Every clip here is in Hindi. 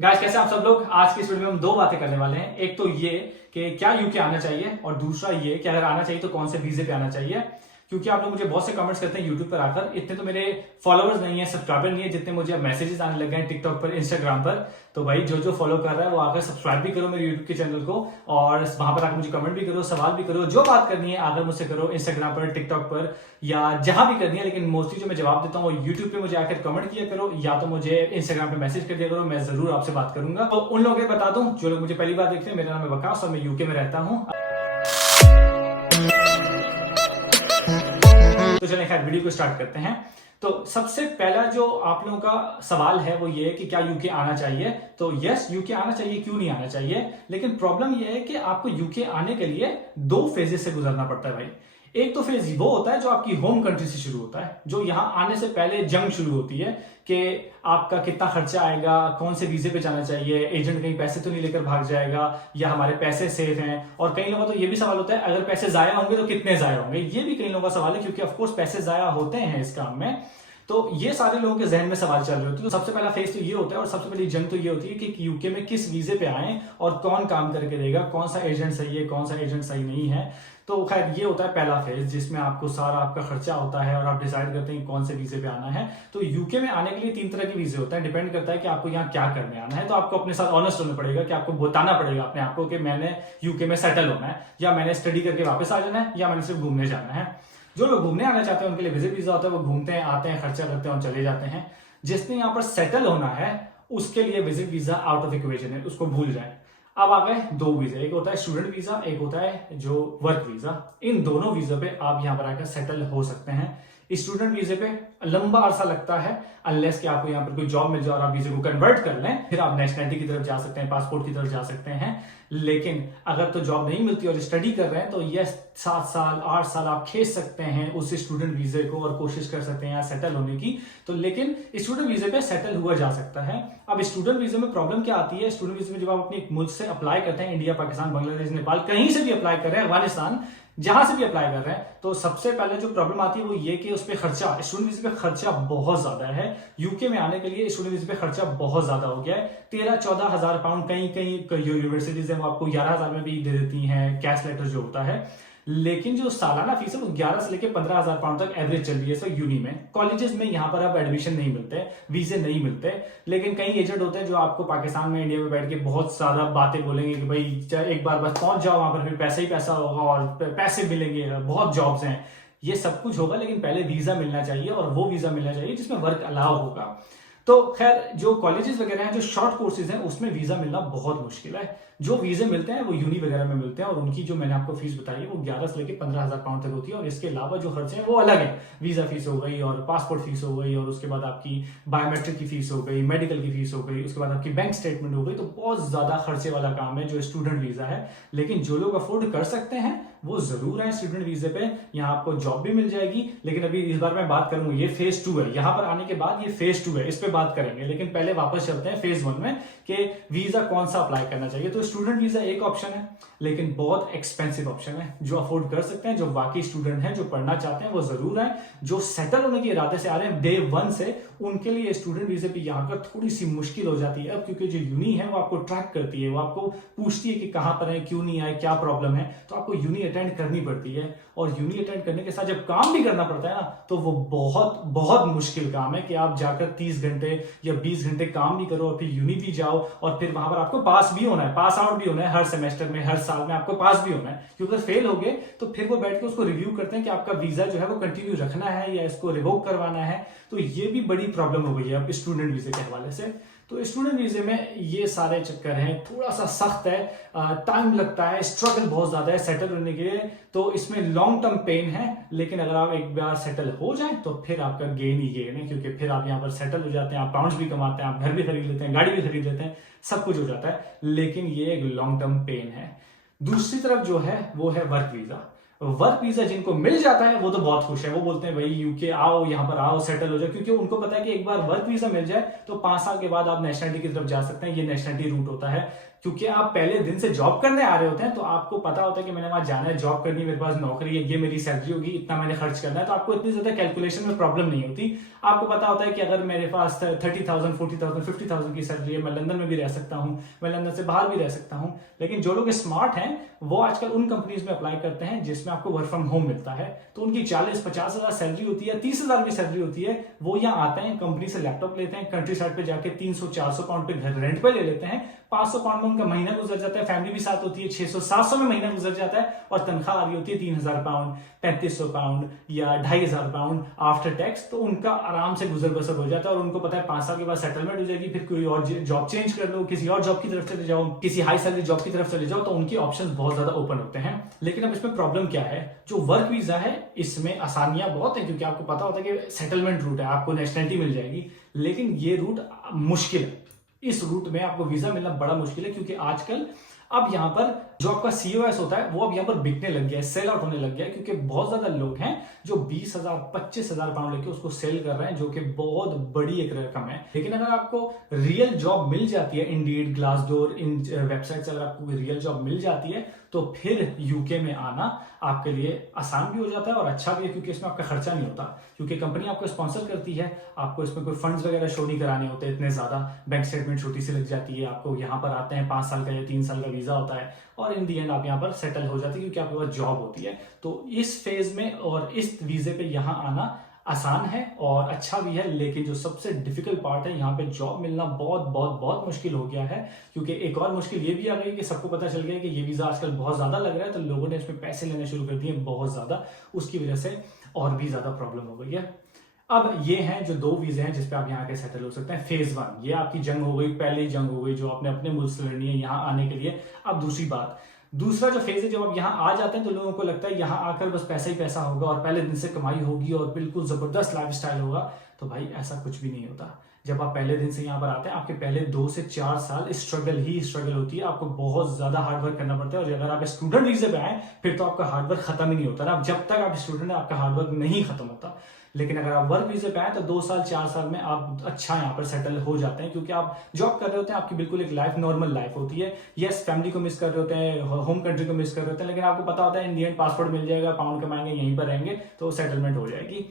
गाइस कैसे आप सब लोग। आज की इस वीडियो में हम दो बातें करने वाले हैं। एक तो ये कि क्या यूके आना चाहिए और दूसरा ये कि अगर आना चाहिए तो कौन से वीजे पे आना चाहिए। क्योंकि आप लोग मुझे बहुत से कमेंट्स करते हैं यूट्यूब पर आकर, इतने तो मेरे फॉलोअर्स नहीं है, सब्सक्राइबर नहीं है जितने मुझे अब मैसेजेस आने लगे हैं टिकटॉक पर, इंस्टाग्राम पर। तो भाई जो जो फॉलो कर रहा है वो आकर सब्सक्राइब भी करो मेरे यूट्यूब के चैनल को और वहां पर आकर मुझे कमेंट भी करो, सवाल भी करो, जो बात करनी है आकर मुझसे करो इंस्टाग्राम पर, टिकटॉक पर या जहां भी करनी है। लेकिन मोस्टली जो मैं जवाब देता हूँ वो यूट्यूब पे मुझे आकर कमेंट किया करो या तो मुझे इंस्टाग्राम पे मैसेज कर दिया करो, मैं जरूर आपसे बात करूंगा। तो उन लोगों को बता दूं जो लोग मुझे पहली बार देखते हैं, मेरा नाम है वकास और मैं यूके में रहता हूँ। तो चलिए खैर वीडियो को स्टार्ट करते हैं। तो सबसे पहला जो आप लोगों का सवाल है वो ये है कि क्या यूके आना चाहिए। तो यस, यूके आना चाहिए, क्यों नहीं आना चाहिए। लेकिन प्रॉब्लम ये है कि आपको यूके आने के लिए दो फेजेस से गुजरना पड़ता है भाई। एक तो फेज वो होता है जो आपकी होम कंट्री से शुरू होता है, जो यहां आने से पहले जंग शुरू होती है कि आपका कितना खर्चा आएगा, कौन से वीजे पे जाना चाहिए, एजेंट कहीं पैसे तो नहीं लेकर भाग जाएगा या हमारे पैसे सेफ हैं। और कई लोगों का तो ये भी सवाल होता है अगर पैसे जाया होंगे तो कितने जाया होंगे। ये भी कई लोगों का सवाल है क्योंकि ऑफकोर्स पैसे जाया होते हैं इस काम में। तो ये सारे लोगों के जहन में सवाल चल रहे होते हैं। तो सबसे पहला फेज तो ये होता है और सबसे पहली जंग तो ये होती है कि यूके में किस वीजे पे आए और कौन काम करके देगा, कौन सा एजेंट सही है, कौन सा एजेंट सही नहीं है। तो खैर ये होता है पहला फेज जिसमें आपको सारा आपका खर्चा होता है और आप डिसाइड करते हैं कौन से वीजे पे आना है। तो यूके में आने के लिए 3 तरह के वीजे होते हैं, डिपेंड करता है कि आपको यहाँ क्या करने आना है। तो आपको अपने साथ ऑनेस्ट होना पड़ेगा कि आपको बताना पड़ेगा अपने आपको कि मैंने यूके में सेटल होना है या मैंने स्टडी करके वापस आ जाना है या मैंने सिर्फ घूमने जाना है। जो लोग घूमने आना चाहते हैं उनके लिए विजिट वीजा होता है, वो घूमते हैं, आते हैं, खर्चा करते हैं और चले जाते हैं। जिसने यहाँ पर सेटल होना है उसके लिए visit visa out of equation है, उसको भूल जाए। अब आ गए दो वीजा, एक होता है स्टूडेंट वीजा, एक होता है जो वर्क वीजा। इन दोनों वीजा पे आप यहाँ पर आकर सेटल हो सकते हैं। स्टूडेंट वीजे पे लंबा अरसा लगता है अनलेस कि आपको यहाँ पर कोई जॉब मिल जाए और आप वीजे को कन्वर्ट कर लें, फिर आप नेशनलिटी की तरफ जा सकते हैं, पासपोर्ट की तरफ जा सकते हैं। लेकिन अगर तो जॉब नहीं मिलती और स्टडी कर रहे हैं तो ये 7 साल 8 साल आप खींच सकते हैं उस स्टूडेंट वीजे को और कोशिश कर सकते हैं यहाँ सेटल होने की। तो लेकिन स्टूडेंट वीजे पे सेटल हुआ जा सकता है। अब स्टूडेंट वीजे में प्रॉब्लम क्या आती है, स्टूडेंट वीजे में जब आप अपने मुल्क से अप्लाई करते हैं, इंडिया, पाकिस्तान, बांग्लादेश, नेपाल, कहीं से भी अप्लाई कर रहे हैं, अफगानिस्तान, जहां से भी अप्लाई कर रहे हैं, तो सबसे पहले जो प्रॉब्लम आती है वो ये कि उस पर खर्चा, स्टूडेंट वीजा पे खर्चा बहुत ज्यादा है। यूके में आने के लिए स्टूडेंट वीजा पे खर्चा बहुत ज्यादा हो गया है। 13-14 हजार पाउंड, कहीं कहीं यूनिवर्सिटीज है वो आपको 11 हजार में भी दे देती हैं कैश लेटर जो होता है। लेकिन जो सालाना फीस है वो 11 से लेकर 15 हजार पाउंड तक एवरेज चल रही है सर यूनी में। कॉलेजेस में यहाँ पर अब एडमिशन नहीं मिलते, वीजे नहीं मिलते। लेकिन कई एजेंट होते हैं जो आपको पाकिस्तान में, इंडिया में बैठ के बहुत ज्यादा बातें बोलेंगे कि भाई एक बार बस पहुंच जाओ वहां पर, फिर पैसा ही पैसा होगा और पैसे मिलेंगे, बहुत जॉब्स हैं, ये सब कुछ होगा। लेकिन पहले वीजा मिलना चाहिए और वो वीजा मिलना चाहिए जिसमें वर्क अलाउ होगा। तो खैर जो कॉलेजेस वगैरह हैं, जो शॉर्ट कोर्सेज हैं, उसमें वीजा मिलना बहुत मुश्किल है। जो वीजे मिलते हैं वो यूनी वगैरह में मिलते हैं और उनकी जो मैंने आपको फीस बताई है वो 11 से लेकर 15 हजार पाउंड तक होती है। और इसके अलावा जो खर्चे हैं वो अलग है, वीजा फीस हो गई और पासपोर्ट फीस हो गई और उसके बाद आपकी बायोमेट्रिक की फीस हो गई, मेडिकल की फीस हो गई, उसके बाद आपकी बैंक स्टेटमेंट हो गई। तो बहुत ज्यादा खर्चे वाला काम है जो स्टूडेंट वीजा है। लेकिन जो लोग अफोर्ड कर सकते हैं वो जरूर है स्टूडेंट वीजे पे, यहाँ आपको जॉब भी मिल जाएगी। लेकिन अभी इस बार मैं बात करूंगा, ये फेज 2 है, यहाँ पर आने के बाद ये फेज 2 है, इस पे बात करेंगे। लेकिन पहले वापस चलते हैं फेज 1 में कि वीजा कौन सा अप्लाई करना चाहिए। तो स्टूडेंट वीजा एक ऑप्शन है लेकिन बहुत एक्सपेंसिव ऑप्शन है। जो अफोर्ड कर सकते हैं, जो वाकई स्टूडेंट हैं, जो पढ़ना चाहते हैं, वो जरूर है। जो सेटल होने के इरादे से आ रहे हैं डे 1 से, उनके लिए स्टूडेंट वीजे पे यहाँ पर थोड़ी सी मुश्किल हो जाती है अब, क्योंकि जो यूनी है वो आपको ट्रैक करती है, वो आपको पूछती है कि कहां पर है, क्यों नहीं आए, क्या प्रॉब्लम है। तो आपको यूनी अटेंड करनी पड़ती है और यूनी अटेंड करने के साथ जब काम भी करना पड़ता है ना, तो वो बहुत बहुत मुश्किल काम है कि आप जाकर 30 घंटे या 20 घंटे काम भी करो और फिर यूनी भी जाओ और फिर वहां पर आपको पास भी होना है, पास आउट भी होना है। हर सेमेस्टर में, हर साल में आपको पास भी होना है, क्योंकि अगर फेल हो गए तो फिर वो बैठ के उसको रिव्यू करते हैं कि आपका वीजा जो है वो कंटिन्यू रखना है या इसको रिवोक करवाना है। तो ये भी बड़ी प्रॉब्लम हो गई है अब स्टूडेंट वीजे के हवाले से। तो स्टूडेंट वीजे में ये सारे चक्कर हैं, थोड़ा सा सख्त है, टाइम लगता है, स्ट्रगल बहुत ज्यादा है सेटल होने के लिए। तो इसमें लॉन्ग टर्म पेन है, लेकिन अगर आप एक बार सेटल हो जाए तो फिर आपका गेन ही गेन है, क्योंकि फिर आप यहाँ पर सेटल हो जाते हैं, आप पाउंड्स भी कमाते हैं, आप घर भी खरीद लेते हैं, गाड़ी भी खरीद लेते हैं, सब कुछ हो जाता है। लेकिन ये एक लॉन्ग टर्म पेन है। दूसरी तरफ जो है वो है वर्क वीजा। वर्क वीजा जिनको मिल जाता है वो तो बहुत खुश है, वो बोलते हैं भाई यूके आओ, यहाँ पर आओ, सेटल हो जाओ, क्योंकि उनको पता है कि एक बार वर्क वीजा मिल जाए तो 5 साल के बाद आप नेशनलिटी की तरफ जा सकते हैं। ये नेशनलिटी रूट होता है क्योंकि आप पहले दिन से जॉब करने आ रहे होते हैं, तो आपको पता होता है कि मैंने वहां जाना है, जॉब करनी है, मेरे पास नौकरी है, ये मेरी सैलरी होगी, इतना मैंने खर्च करना है, तो आपको इतनी ज्यादा कैलकुलेशन में प्रॉब्लम नहीं होती। आपको पता होता है कि अगर मेरे पास 30,000 40,000 50,000 की सैलरी है, मैं लंदन में भी रह सकता हूँ, मैं लंदन से बाहर भी रह सकता हूँ। लेकिन जो लोग स्मार्ट हैं वो आजकल उन कंपनीज में अप्लाई करते हैं जिसमें आपको वर्क फ्रॉम होम मिलता है, तो उनकी 40-50 हजार सैलरी होती है, 30,000 भी सैलरी होती है। वो यहाँ आते हैं, कंपनी से लैपटॉप लेते हैं, कंट्री साइड पे जाके 300-400 पाउंड पे घर रेंट पे ले लेते हैं, 500 पाउंड में उनका महीना गुजर जाता है, फैमिली भी साथ होती है, 600-700 में महीना गुजर जाता है, और तनख्वाह आ रही होती है 3,000 पाउंड, 3,500 पाउंड या 2,500 पाउंड आफ्टर टैक्स। तो उनका आराम से गुजर बसर हो जाता है, और उनको पता है 5 साल के बाद सेटलमेंट हो जाएगी, फिर कोई और जॉब चेंज कर लो, किसी और जॉब की तरफ चले जाओ, किसी हाई सैलरी जॉब की तरफ चले जाओ, तो उनकी ऑप्शंस बहुत ज्यादा ओपन होते हैं। लेकिन अब इसमें प्रॉब्लम क्या है, जो वर्क वीजा है इसमें आसानियां बहुत है, क्योंकि आपको पता होता है कि सेटलमेंट रूट है, आपको नेशनलिटी मिल जाएगी। लेकिन ये रूट मुश्किल है, इस रूट में आपको वीजा मिलना बड़ा मुश्किल है, क्योंकि आजकल अब यहां पर जो आपका सीओएस होता है वो अब यहां पर बिकने लग गया है, सेल आउट होने लग गया है, क्योंकि बहुत ज्यादा लोग हैं जो 20,000 25,000 पाउंड लेके उसको सेल कर रहे हैं, जो कि बहुत बड़ी एक रकम है। लेकिन अगर आपको रियल जॉब मिल जाती है, इंडीड, ग्लासडोर, इन वेबसाइट से अगर आपको रियल जॉब मिल जाती है, तो फिर यूके में आना आपके लिए आसान भी हो जाता है और अच्छा भी है, क्योंकि इसमें आपका खर्चा नहीं होता, क्योंकि कंपनी आपको स्पॉन्सर करती है, आपको इसमें कोई फंड्स वगैरह शो नहीं कराने होते इतने ज्यादा, बैंक स्टेटमेंट छोटी सी लग जाती है, आपको यहाँ पर आते हैं 5 साल का या 3 साल का वीजा होता है, और इन दी एंड आप यहाँ पर सेटल हो जाते हैं, क्योंकि आपके पास जॉब होती है। तो इस फेज में और इस वीजे पे यहाँ आना आसान है और अच्छा भी है, लेकिन जो सबसे डिफिकल्ट पार्ट है, यहाँ पे जॉब मिलना बहुत बहुत बहुत मुश्किल हो गया है। क्योंकि एक और मुश्किल ये भी आ गई कि सबको पता चल गया कि ये वीजा आजकल बहुत ज्यादा लग रहा है, तो लोगों ने इसमें पैसे लेने शुरू कर दिए बहुत ज्यादा, उसकी वजह से और भी ज्यादा प्रॉब्लम हो गई है। अब ये हैं जो 2 वीजे हैं जिसपे आप यहाँ के सेटल हो सकते हैं। फेज 1 ये आपकी जंग हो गई, पहली जंग हो गई जो आपने अपने मुल्क से लड़नी है यहाँ आने के लिए। अब दूसरी बात, दूसरा जो फेज है, जब आप यहाँ आ जाते हैं तो लोगों को लगता है यहाँ आकर बस पैसा ही पैसा होगा और पहले दिन से कमाई होगी और बिल्कुल जबरदस्त लाइफस्टाइल होगा। तो भाई ऐसा कुछ भी नहीं होता। जब आप पहले दिन से यहाँ पर आते हैं, आपके पहले 2 से 4 साल स्ट्रगल ही स्ट्रगल होती है, आपको बहुत ज्यादा हार्डवर्क करना पड़ता है। और अगर आप स्टूडेंट वीजे पे आए फिर तो आपका हार्डवर्क खत्म ही नहीं होता ना, जब तक आप स्टूडेंट है आपका हार्डवर्क नहीं खत्म होता। लेकिन अगर आप वर्क वीजे पे आए तो 2 साल 4 साल में आप अच्छा यहाँ पर सेटल हो जाते हैं, क्योंकि आप जॉब कर रहे होते हैं, आपकी बिल्कुल एक लाइफ नॉर्मल लाइफ होती है। यस, फैमिली को मिस कर रहे होते हैं, होम कंट्री को मिस कर रहे होते हैं, लेकिन आपको पता होता है इंडियन पासपोर्ट मिल जाएगा, पाउंड कमाएंगे, यहीं पर रहेंगे, तो सेटलमेंट हो जाएगी।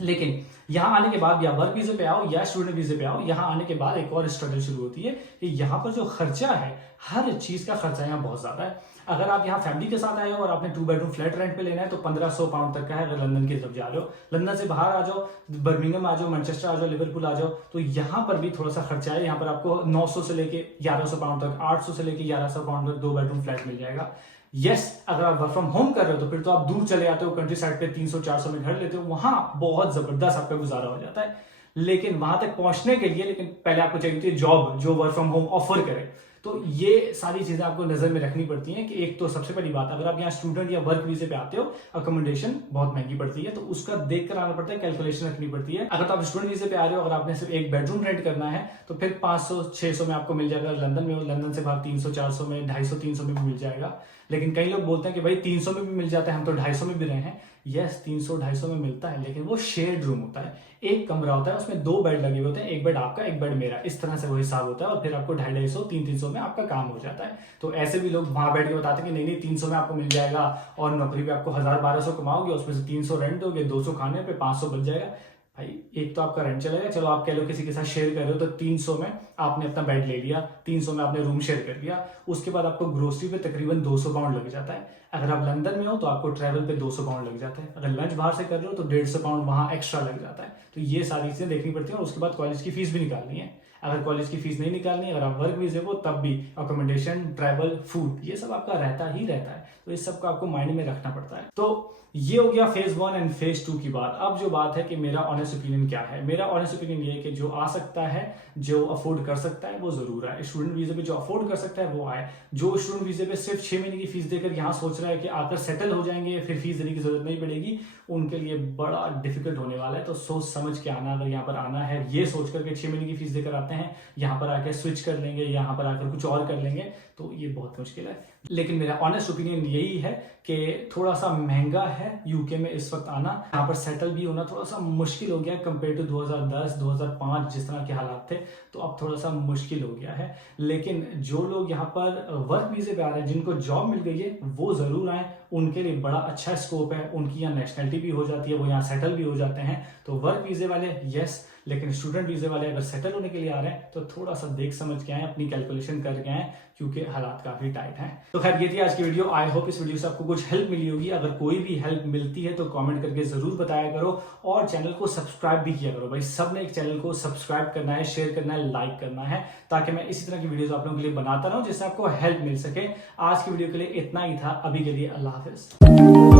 लेकिन यहाँ आने के बाद, या वर्क वीजे पे आओ या स्टूडेंट वीजे पे आओ, यहाँ आने के बाद एक और स्ट्रगल शुरू होती है कि यहाँ पर जो खर्चा है, हर चीज का खर्चा यहाँ बहुत ज्यादा है। अगर आप यहाँ फैमिली के साथ आए हो और आपने 2 बेडरूम फ्लैट रेंट पे लेना है तो 1500 पाउंड तक का है। अगर लंदन की तरफ जा रहे हो, लंदन से बाहर आ जाओ, बर्मिंघम आ जाओ, मैनचेस्टर आ जाओ, लिवरपूल आ जाओ, तो यहाँ पर भी थोड़ा सा खर्चा है। यहाँ पर आपको 900 से लेके 1100 पाउंड तक, 800 से लेके 1100 पाउंड तक 2 बेडरूम फ्लैट मिल जाएगा। यस, अगर आप वर्क फ्रॉम होम कर रहे हो तो फिर तो आप दूर चले जाते हो, कंट्री साइड पे 300-400 में घर लेते हो, वहां बहुत जबरदस्त आपका गुजारा हो जाता है। लेकिन वहां तक पहुंचने के लिए, लेकिन पहले आपको चाहिए होती है जॉब जो वर्क फ्रॉम होम ऑफर करे। तो ये सारी चीजें आपको नजर में रखनी पड़ती हैं कि एक तो सबसे बड़ी बात, अगर आप यहाँ स्टूडेंट या वर्क वीजे पे आते हो, अकोमोडेशन बहुत महंगी पड़ती है, तो उसका देख कर आना पड़ता है, कैलकुलेशन रखनी पड़ती है। अगर तो आप स्टूडेंट वीजे पे आ रहे हो, अगर आपने सिर्फ 1 बेडरूम रेंट करना है तो फिर 500-600 में आपको मिल जाएगा। लंदन में, लंदन से बाहर 300-400 में, 250-300 में भी मिल जाएगा। लेकिन कई लोग बोलते हैं कि भाई 300 में भी मिल जाता है, हम तो 250 में भी रहे हैं। यस, 300-250 में मिलता है, लेकिन वो शेयर्ड रूम होता है, एक कमरा होता है, उसमें 2 बेड लगे हुए होते हैं, एक बेड आपका, एक बेड मेरा, इस तरह से वो हिसाब होता है। और फिर आपको 250-300 में आपका काम हो जाता है। तो ऐसे भी लोग वहां बैठ के बताते हैं कि नहीं नहीं 300 में आपको मिल जाएगा, और नौकरी पे आपको 1000-1200 कमाओगे, उसमें से 300 रेंट दोगे, 200 खाने पे, 500 बच जाएगा। भाई एक तो आपका रेंट चलेगा, चलो आप कह लो किसी के साथ शेयर कर रहे हो तो 300 में आपने अपना बेड ले लिया, 300 में आपने रूम शेयर कर लिया, उसके बाद आपको ग्रोसरी पे तकरीबन 200 पाउंड लग जाता है। अगर आप लंदन में हो तो आपको ट्रैवल पे 200 पाउंड लग जाता है। अगर लंच बाहर से कर रहे हो तो 150 पाउंड वहां एक्स्ट्रा लग जाता है। तो ये सारी चीजें देखनी पड़ती है, और उसके बाद कॉलेज की फीस भी निकालनी है। अगर कॉलेज की फीस नहीं निकालनी, अगर आप वर्क वीजे हो तब भी अकोमोडेशन, ट्रैवल, फूड, ये सब आपका रहता ही रहता है। तो इस सब को आपको माइंड में रखना पड़ता है। तो ये हो गया फेज 1 एंड फेज 2 की बात। अब जो बात है कि मेरा ऑनेस्ट ओपिनियन क्या है, मेरा ऑनेस्ट ओपिनियन ये है कि जो आ सकता है, जो अफोर्ड कर सकता है, वो जरूर आए। स्टूडेंट वीजे पे जो अफोर्ड कर सकता है वो आए। जो स्टूडेंट वीजे पे सिर्फ 6 महीने की फीस देकर यहाँ सोच रहा है कि आकर सेटल हो जाएंगे, फिर फीस देने की जरूरत नहीं पड़ेगी, उनके लिए बड़ा डिफिकल्ट होने वाला है। तो सोच समझ के आना, अगर यहाँ पर आना है ये सोच कर के 6 महीने की फीस देकर आते हैं चाहते हैं यहाँ पर आकर स्विच कर लेंगे, यहाँ पर आकर कुछ और कर लेंगे, तो ये बहुत मुश्किल है। लेकिन मेरा ऑनेस्ट ओपिनियन यही है कि थोड़ा सा महंगा है यूके में इस वक्त आना, यहाँ पर सेटल भी होना थोड़ा सा मुश्किल हो गया कंपेयर टू 2010 2005 जिस तरह के हालात थे, तो अब थोड़ा सा मुश्किल हो गया है। लेकिन जो लोग यहाँ पर वर्क वीजे पे आ रहे हैं, जिनको जॉब मिल गई है, वो जरूर आए, उनके लिए बड़ा अच्छा स्कोप है, उनकी यहाँ नेशनलिटी भी हो जाती है, वो यहाँ सेटल भी हो जाते हैं। तो वर्क वीजे वाले यस, लेकिन स्टूडेंट वीजे वाले अगर सेटल होने के लिए आ रहे हैं तो थोड़ा सा देख समझ के आए, अपनी कैलकुलेशन करके आए, क्योंकि हालात काफी टाइट हैं। तो खैर ये थी आज की वीडियो। आई होप इस वीडियो से आपको कुछ हेल्प मिली होगी। अगर कोई भी हेल्प मिलती है तो कमेंट करके जरूर बताया करो, और चैनल को सब्सक्राइब भी किया करो भाई। सबने एक चैनल को सब्सक्राइब करना है, शेयर करना है, लाइक करना है, ताकि मैं इसी तरह की वीडियोस आप लोगों के लिए बनाता रहूं जिससे आपको हेल्प मिल सके। आज की वीडियो के लिए इतना ही था, अभी के लिए अल्लाह हाफिज।